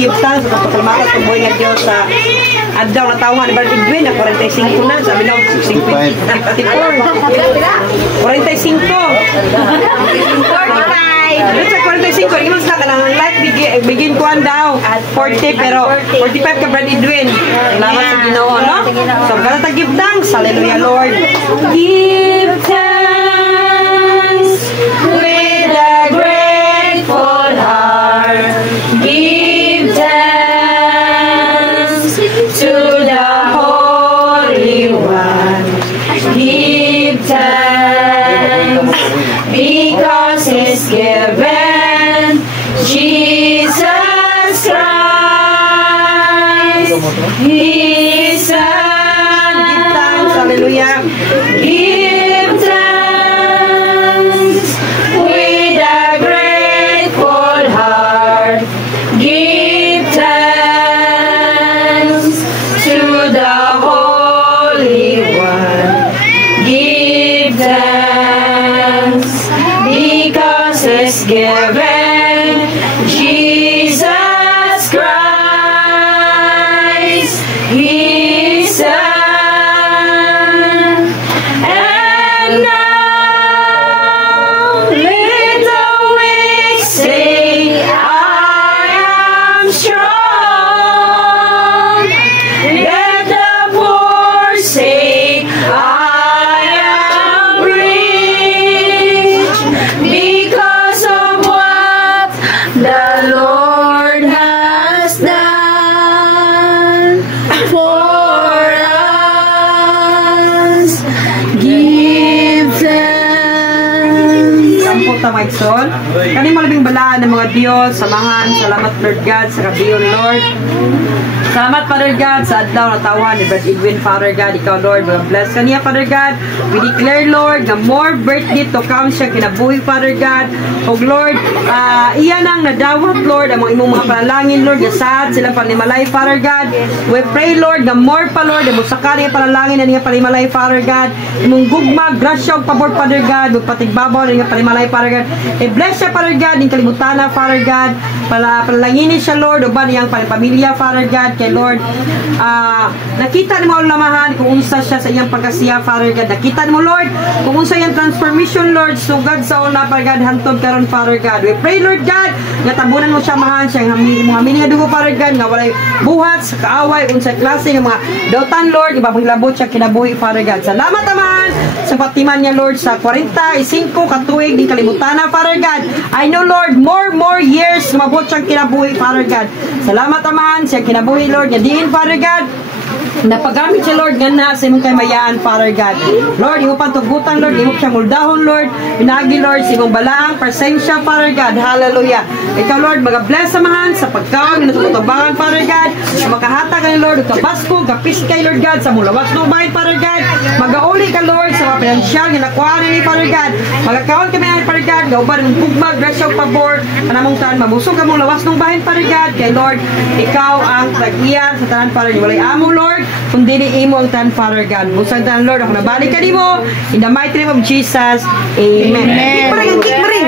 give thanks sa pagpapalamakat ng buhay nga Diyos sa adlaw na tawhan ni Brad Edwin na 45 na, sabi daw 45. Sa 45, imas na ka lang ang life begin ko daw at 40 pero 45 ka Brad Edwin. Salamat sa Ginoo, no? So, kada ta give thanks. Hallelujah, Lord. Give thanks with a grateful heart. Give thanks to the Holy One. Give thanks because He's given Jesus Christ. His Son. Give thanks, hallelujah. Give thanks with a grateful heart. Give thanks to the Holy One. Give thanks because He's given Jesus Christ, His Son. And now let the weak say, I am strong. Let the poor say, I am rich, because of what the Lord has done for us. Give thanks. Sampo ta mga igsoon. Kani malabing balaan ng mga Dios, samahan, salamat Lord God sa kabiyon Lord. Salamat Father God sa adlaw na tawhan ni Brad Edwin, Father God, ikaw Lord, mga bless kaniya Father God. We declare Lord na more birthday to come siya kinabuhi Father God. O Lord, iyan ang nadawat Lord, ang mga imong mga panalangin Lord, yasaad silang panimalay Father God. We pray Lord na more pa Lord, na musakari ang panalangin na niya panimalay Father God. Imong gugma, grasya o pabor Father God, magpatigbabaw na niya panimalay Father God. I-bless siya Father God, yung kalimutan na Father God, panalanginin siya Lord, o ba niyang pamilya Father God. Kay Lord, nakita mo lamahan kung unsa siya sa iyang pagkasiya Father God. Nakita mo Lord kung unsa iyang transformation Lord, sugad sa una Father God, hantod karon Father God. We pray Lord God nga tabunan mo siya mahan siya mga hamini nga dugo Father God nga walay buhat sa kaaway unsa klase nga mga dautan Lord, ibabaglabot siya kinabuhi Father God. Salamat naman sa patiman niya Lord sa 45 katuig din kalibutan na Father God. I know Lord, more years mabot siyang kinabuhi Father God. Salamat naman siya kinabuhi Lord, nga diin Father God, napagamit siya Lord nga na sa imong kamayaan Father God. Lord, imo pantugutan Lord, imo siya muldahon Lord, pinagi Lord sa imong balaang presensya Father God. Hallelujah. Ikaw Lord, magabless samahan sa pagkaon nga natutubangan Father God, makahatag ka Lord ug kabasko kapiskay Lord God sa mulawas ng bahay Father God. Magauli ka Lord sa mga pinansyal nga nakuha ni Father God. Magakaon kami ay Father God, gauban ng bugmag, grasya ug pabor kanamong tanan mabusog ka mong lawas ng bahay Father God. Kay Lord, ikaw ang tag-iya sa tanan Father God. Walay amo Lord, kung dili imo ang tanan Father God. Busag tanan Lord, ako nabalik ka nimo in the mighty name of Jesus. Amen. Amen. Kick pa rin.